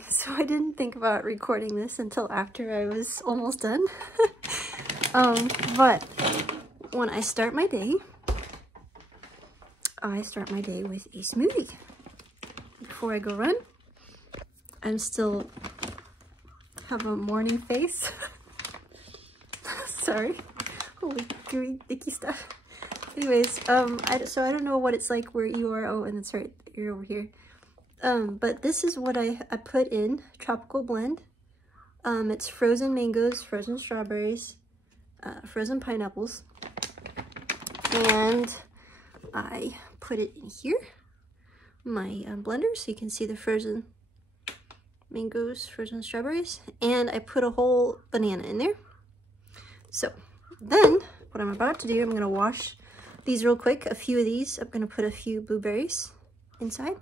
So I didn't think about recording this until after I was almost done. But when I start my day with a smoothie. Before I go run, I'm still have a morning face. Sorry. Holy gooey icky stuff. Anyways, so I don't know what it's like where you are. Oh, and that's right, you're over here. But this is what I put in, tropical blend. It's frozen mangoes, frozen strawberries, frozen pineapples. And I put it in here, my blender, so you can see the frozen mangoes, frozen strawberries. And I put a whole banana in there. So then what I'm about to do, I'm going to wash these real quick. A few of these, I'm going to put a few blueberries inside.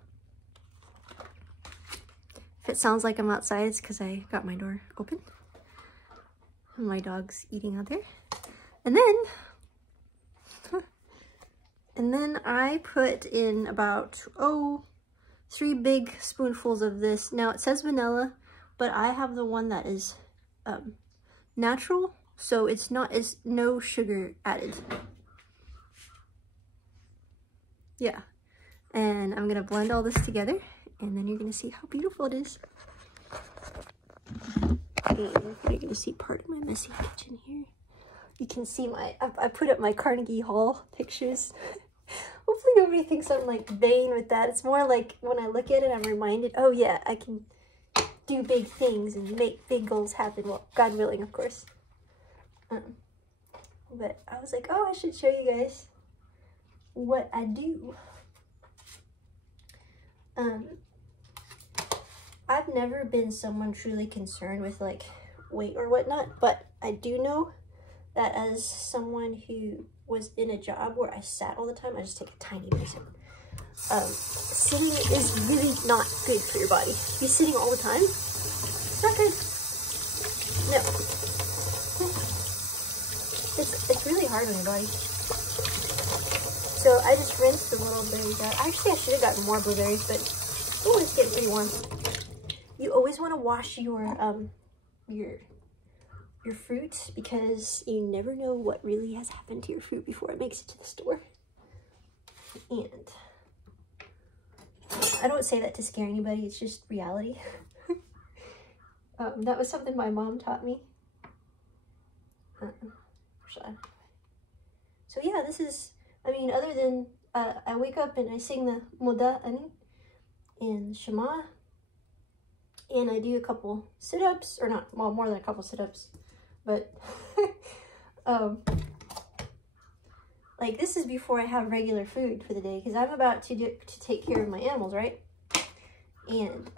If it sounds like I'm outside, it's because I got my door open. And my dog's eating out there. And then I put in about, 3 big spoonfuls of this. Now it says vanilla, but I have the one that is natural, so it's no sugar added. Yeah. And I'm gonna blend all this together, and then you're gonna see how beautiful it is. And you're gonna see part of my messy kitchen here. You can see I put up my Carnegie Hall pictures. Hopefully nobody thinks I'm like vain with that. It's more like when I look at it, I'm reminded, oh yeah, I can do big things and make big goals happen. Well, God willing, of course. But I was like, oh, I should show you guys what I do. I've never been someone truly concerned with like weight or whatnot, but I do know that as someone who was in a job where I sat all the time, I just take a tiny bit of sitting is really not good for your body. If you're sitting all the time, it's not good. No. It's really hard on your body. So I just rinsed the little berries out. Actually, I should have gotten more blueberries, but oh, it's getting pretty warm. You always want to wash your fruit, because you never know what really has happened to your fruit before it makes it to the store. And I don't say that to scare anybody, it's just reality. That was something my mom taught me. So yeah, this is, I mean, other than I wake up and I sing the Moda Ani and Shema, and I do a couple sit-ups, or not, well, more than a couple sit-ups, but like this is before I have regular food for the day, because I'm about to take care of my animals, right? And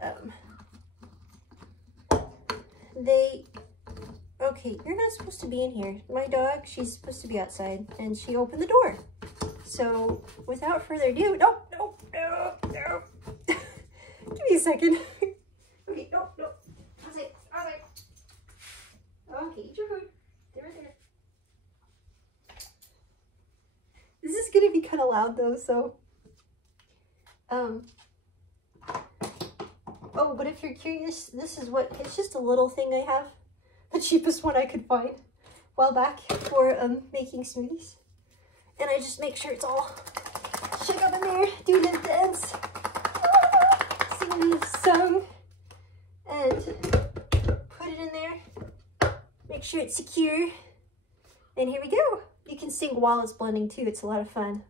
okay, you're not supposed to be in here. My dog, she's supposed to be outside, and she opened the door. So without further ado, no. Give me a second. Okay, no. Outside. Okay, eat your food. There. This is gonna be kind of loud though, so oh, but if you're curious, this is what, it's just a little thing I have, the cheapest one I could find a while back for making smoothies, and I just make sure it's all shook up in there, do the dance, sing the song, and put it in there, make sure it's secure, and here we go. You can sing while it's blending too, it's a lot of fun.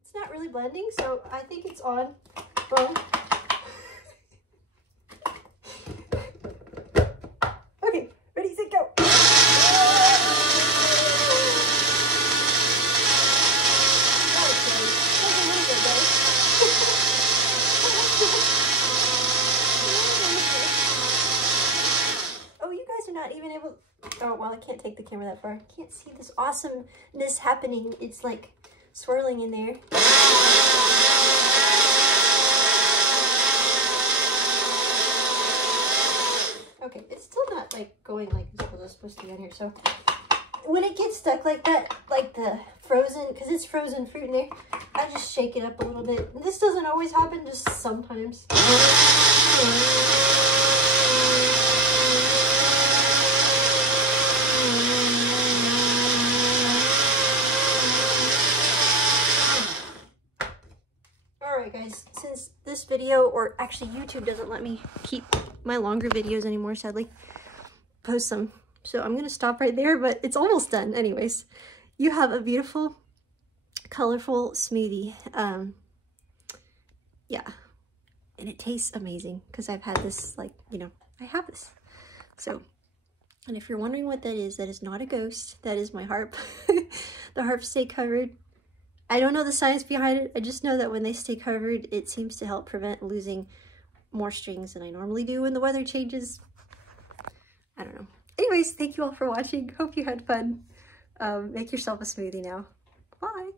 It's not really blending, so I think it's on. Boom. Okay, ready, set, go. Oh, you guys are not even able. Oh, well, I can't take the camera that far. I can't see this awesomeness happening. It's like swirling in there. Okay, it's still not like going like it's supposed to be on here, so when it gets stuck like that, like the frozen, because it's frozen fruit in there, I just shake it up a little bit. This doesn't always happen, just sometimes. Alright guys, since this video, or actually YouTube doesn't let me keep my longer videos anymore, sadly, post them. So I'm going to stop right there, but it's almost done anyways. You have a beautiful, colorful smoothie. Yeah, and it tastes amazing because I've had this, like, you know, I have this. So, and if you're wondering what that is not a ghost. That is my harp. The harps stay covered. I don't know the science behind it. I just know that when they stay covered, it seems to help prevent losing more strings than I normally do when the weather changes. I don't know. Anyways, thank you all for watching. Hope you had fun. Make yourself a smoothie now. Bye.